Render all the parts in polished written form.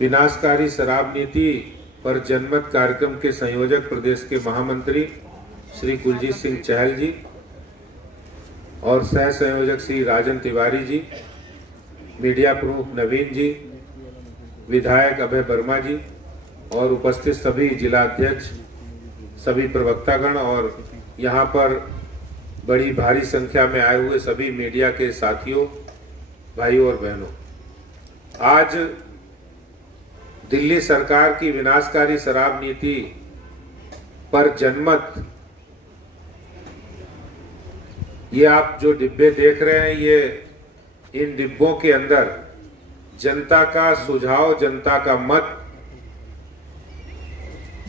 विनाशकारी शराब नीति पर जनमत कार्यक्रम के संयोजक प्रदेश के महामंत्री श्री कुलजीत सिंह चहल जी और सह संयोजक श्री राजन तिवारी जी, मीडिया प्रमुख नवीन जी, विधायक अभय वर्मा जी और उपस्थित सभी जिला अध्यक्ष, सभी प्रवक्तागण और यहाँ पर बड़ी भारी संख्या में आए हुए सभी मीडिया के साथियों, भाइयों और बहनों, आज दिल्ली सरकार की विनाशकारी शराब नीति पर जनमत, ये आप जो डिब्बे देख रहे हैं, ये इन डिब्बों के अंदर जनता का सुझाव, जनता का मत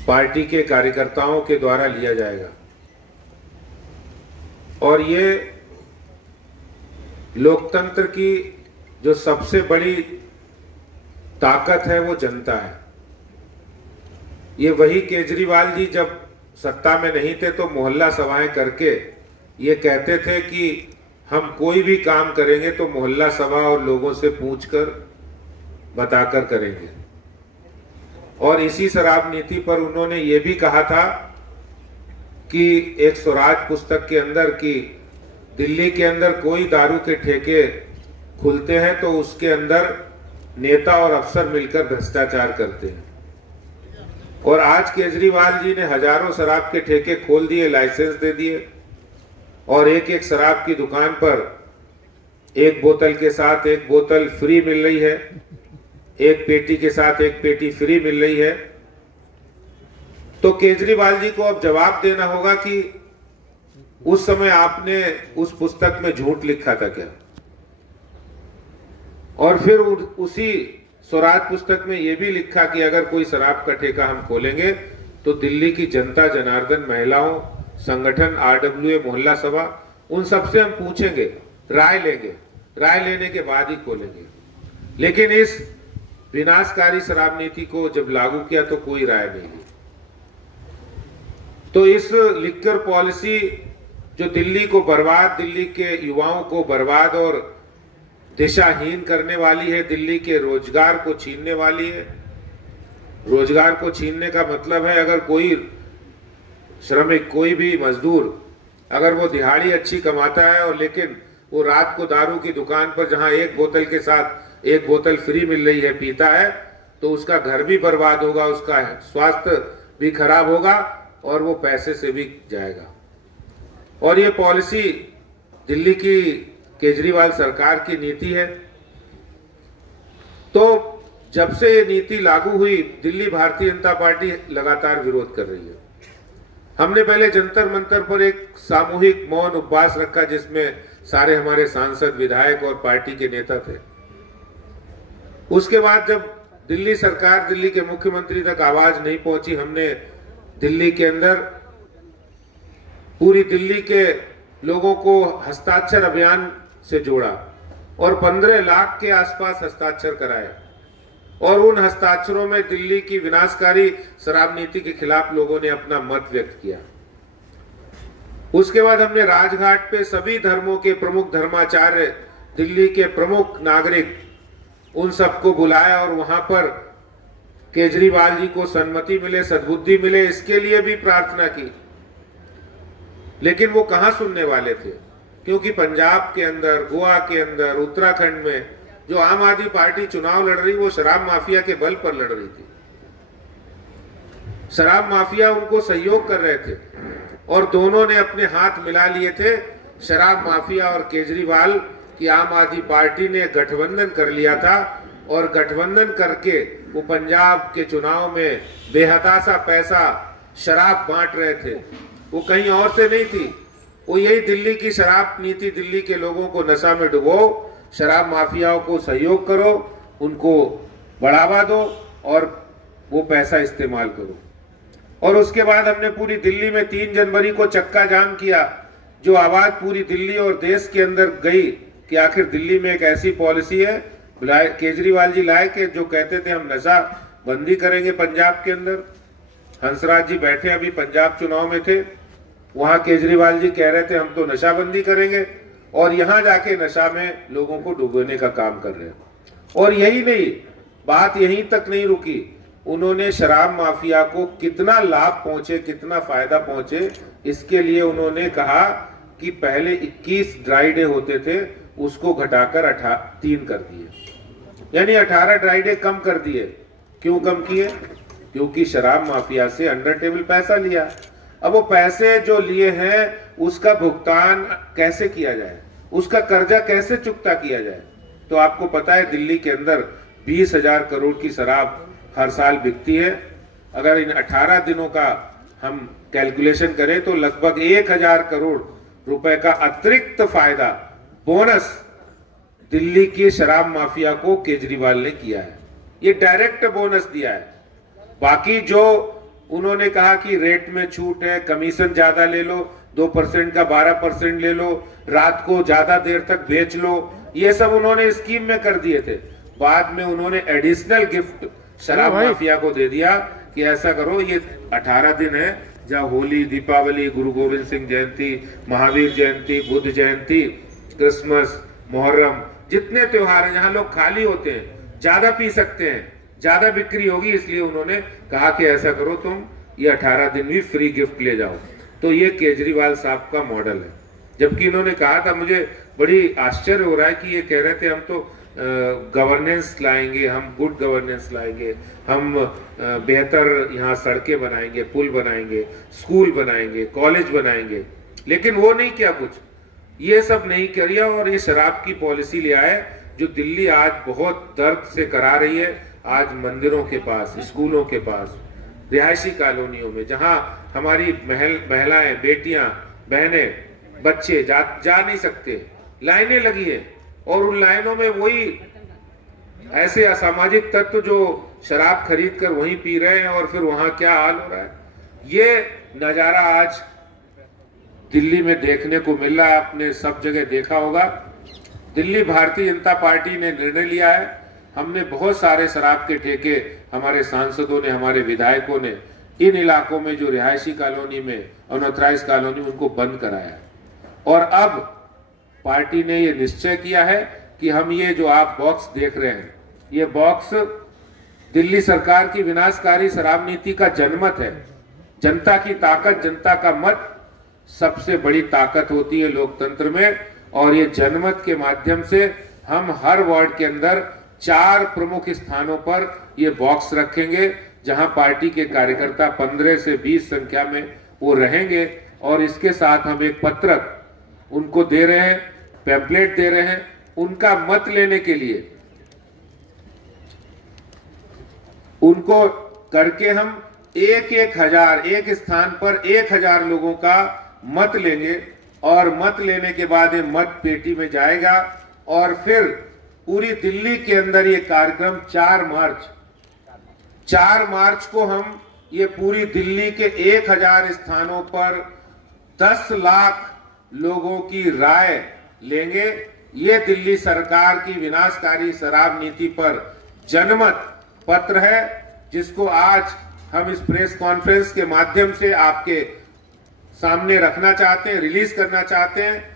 पार्टी के कार्यकर्ताओं के द्वारा लिया जाएगा और ये लोकतंत्र की जो सबसे बड़ी ताकत है वो जनता है। ये वही केजरीवाल जी जब सत्ता में नहीं थे तो मोहल्ला सभाएं करके ये कहते थे कि हम कोई भी काम करेंगे तो मोहल्ला सभा और लोगों से पूछकर बताकर करेंगे। और इसी शराब नीति पर उन्होंने ये भी कहा था कि एक स्वराज पुस्तक के अंदर कि दिल्ली के अंदर कोई दारू के ठेके खुलते हैं तो उसके अंदर नेता और अफसर मिलकर भ्रष्टाचार करते हैं। और आज केजरीवाल जी ने हजारों शराब के ठेके खोल दिए, लाइसेंस दे दिए और एक एक शराब की दुकान पर एक बोतल के साथ एक बोतल फ्री मिल रही है, एक पेटी के साथ एक पेटी फ्री मिल रही है। तो केजरीवाल जी को अब जवाब देना होगा कि उस समय आपने उस पुस्तक में झूठ लिखा था क्या, और फिर उसी स्वराज पुस्तक में यह भी लिखा कि अगर कोई शराब का ठेका हम खोलेंगे तो दिल्ली की जनता जनार्दन, महिलाओं संगठन, आरडब्ल्यूए, मोहल्ला सभा, उन सबसे हम पूछेंगे, राय लेंगे, राय लेने के बाद ही खोलेंगे। लेकिन इस विनाशकारी शराब नीति को जब लागू किया तो कोई राय नहीं ली। तो इस लिक्कर पॉलिसी जो दिल्ली को बर्बाद, दिल्ली के युवाओं को बर्बाद और दिशाहीन करने वाली है, दिल्ली के रोजगार को छीनने वाली है। रोजगार को छीनने का मतलब है अगर कोई श्रमिक, कोई भी मजदूर, अगर वो दिहाड़ी अच्छी कमाता है और लेकिन वो रात को दारू की दुकान पर जहां एक बोतल के साथ एक बोतल फ्री मिल रही है पीता है, तो उसका घर भी बर्बाद होगा, उसका स्वास्थ्य भी खराब होगा और वो पैसे से भी जाएगा। और ये पॉलिसी दिल्ली की केजरीवाल सरकार की नीति है। तो जब से ये नीति लागू हुई, दिल्ली भारतीय जनता पार्टी लगातार विरोध कर रही है। हमने पहले जंतर मंतर पर एक सामूहिक मौन उपवास रखा जिसमें सारे हमारे सांसद, विधायक और पार्टी के नेता थे। उसके बाद जब दिल्ली सरकार, दिल्ली के मुख्यमंत्री तक आवाज नहीं पहुंची, हमने दिल्ली के अंदर पूरी दिल्ली के लोगों को हस्ताक्षर अभियान से जोड़ा और 15 लाख के आसपास हस्ताक्षर कराए और उन हस्ताक्षरों में दिल्ली की विनाशकारी शराब नीति के खिलाफ लोगों ने अपना मत व्यक्त किया। उसके बाद हमने राजघाट पे सभी धर्मों के प्रमुख धर्माचार्य, दिल्ली के प्रमुख नागरिक, उन सबको बुलाया और वहां पर केजरीवाल जी को सन्मति मिले, सद्बुद्धि मिले, इसके लिए भी प्रार्थना की। लेकिन वो कहां सुनने वाले थे, क्योंकि पंजाब के अंदर, गोवा के अंदर, उत्तराखंड में जो आम आदमी पार्टी चुनाव लड़ रही, वो शराब माफिया के बल पर लड़ रही थी। शराब माफिया उनको सहयोग कर रहे थे और दोनों ने अपने हाथ मिला लिए थे। शराब माफिया और केजरीवाल की आम आदमी पार्टी ने गठबंधन कर लिया था और गठबंधन करके वो पंजाब के चुनाव में बेहताशा पैसा शराब बांट रहे थे। वो कहीं और से नहीं थी, वो यही दिल्ली की शराब नीति, दिल्ली के लोगों को नशा में डुबो, शराब माफियाओं को सहयोग करो, उनको बढ़ावा दो और वो पैसा इस्तेमाल करो। और उसके बाद हमने पूरी दिल्ली में 3 जनवरी को चक्का जाम किया, जो आवाज पूरी दिल्ली और देश के अंदर गई कि आखिर दिल्ली में एक ऐसी पॉलिसी है, केजरीवाल जी लाए कि जो कहते थे हम नशा बंदी करेंगे पंजाब के अंदर। हंसराज जी बैठे अभी पंजाब चुनाव में थे, वहां केजरीवाल जी कह रहे थे हम तो नशाबंदी करेंगे और यहां जाके नशा में लोगों को डुबोने का काम कर रहे हैं। और यही नहीं, बात यहीं तक नहीं रुकी, उन्होंने शराब माफिया को कितना लाभ पहुंचे, कितना फायदा पहुंचे, इसके लिए उन्होंने कहा कि पहले 21 ड्राई डे होते थे, उसको घटाकर 3 कर दिए, यानी 18 ड्राई डे कम कर दिए। क्यों कम किए? क्योंकि शराब माफिया से अंडर टेबल पैसा लिया। अब वो पैसे जो लिए हैं उसका भुगतान कैसे किया जाए, उसका कर्जा कैसे चुकता किया जाए? तो आपको पता है दिल्ली के अंदर 20,000 करोड़ की शराब हर साल बिकती है। अगर इन 18 दिनों का हम कैलकुलेशन करें तो लगभग 1,000 करोड़ रुपए का अतिरिक्त फायदा, बोनस दिल्ली की शराब माफिया को केजरीवाल ने किया है। ये डायरेक्ट बोनस दिया है। बाकी जो उन्होंने कहा कि रेट में छूट है, कमीशन ज्यादा ले लो, 2% का 12% ले लो, रात को ज्यादा देर तक बेच लो, ये सब उन्होंने स्कीम में कर दिए थे। बाद में उन्होंने एडिशनल गिफ्ट शराब माफिया को दे दिया कि ऐसा करो, ये 18 दिन है जहाँ होली, दीपावली, गुरु गोविंद सिंह जयंती, महावीर जयंती, बुद्ध जयंती, क्रिसमस, मुहर्रम, जितने त्योहार हैं जहाँ लोग खाली होते हैं, ज्यादा पी सकते हैं, ज्यादा बिक्री होगी, इसलिए उन्होंने कहा कि ऐसा करो तुम ये 18 दिन भी फ्री गिफ्ट ले जाओ। तो ये केजरीवाल साहब का मॉडल है। जबकि इन्होंने कहा था, मुझे बड़ी आश्चर्य हो रहा है कि ये कह रहे थे हम तो गवर्नेंस लाएंगे, हम गुड गवर्नेंस लाएंगे, हम बेहतर यहाँ सड़कें बनाएंगे, पुल बनाएंगे, स्कूल बनाएंगे, कॉलेज बनाएंगे, लेकिन वो नहीं किया कुछ, ये सब नहीं किया। और ये शराब की पॉलिसी ले आए जो दिल्ली आज बहुत दर्द से करा रही है। आज मंदिरों के पास, स्कूलों के पास, रिहायशी कॉलोनियों में जहां हमारी महिलाएं, बेटियां, बहनें, बच्चे जा नहीं सकते, लाइनें लगी है, और उन लाइनों में वही ऐसे असामाजिक तत्व जो शराब खरीद कर वहीं पी रहे हैं, और फिर वहां क्या हाल हो रहा है, ये नजारा आज दिल्ली में देखने को मिल रहा है। आपने सब जगह देखा होगा। दिल्ली भारतीय जनता पार्टी ने निर्णय लिया है, हमने बहुत सारे शराब के ठेके, हमारे सांसदों ने, हमारे विधायकों ने इन इलाकों में जो रिहायशी कॉलोनी में, अनऑथराइज कॉलोनी, उनको बंद कराया है। और अब पार्टी ने ये निश्चय किया है कि हम ये जो आप बॉक्स देख रहे हैं, ये बॉक्स दिल्ली सरकार की विनाशकारी शराब नीति का जनमत है। जनता की ताकत, जनता का मत सबसे बड़ी ताकत होती है लोकतंत्र में, और ये जनमत के माध्यम से हम हर वार्ड के अंदर 4 प्रमुख स्थानों पर ये बॉक्स रखेंगे, जहां पार्टी के कार्यकर्ता 15 से 20 संख्या में वो रहेंगे। और इसके साथ हम एक पत्रक उनको दे रहे हैं, पैम्पलेट दे रहे हैं, उनका मत लेने के लिए। उनको करके हम एक स्थान पर 1,000 लोगों का मत लेंगे, और मत लेने के बाद ये मत पेटी में जाएगा, और फिर पूरी दिल्ली के अंदर ये कार्यक्रम 4 मार्च को हम ये पूरी दिल्ली के 1,000 स्थानों पर 10 लाख लोगों की राय लेंगे। ये दिल्ली सरकार की विनाशकारी शराब नीति पर जनमत पत्र है, जिसको आज हम इस प्रेस कॉन्फ्रेंस के माध्यम से आपके सामने रखना चाहते हैं, रिलीज करना चाहते हैं।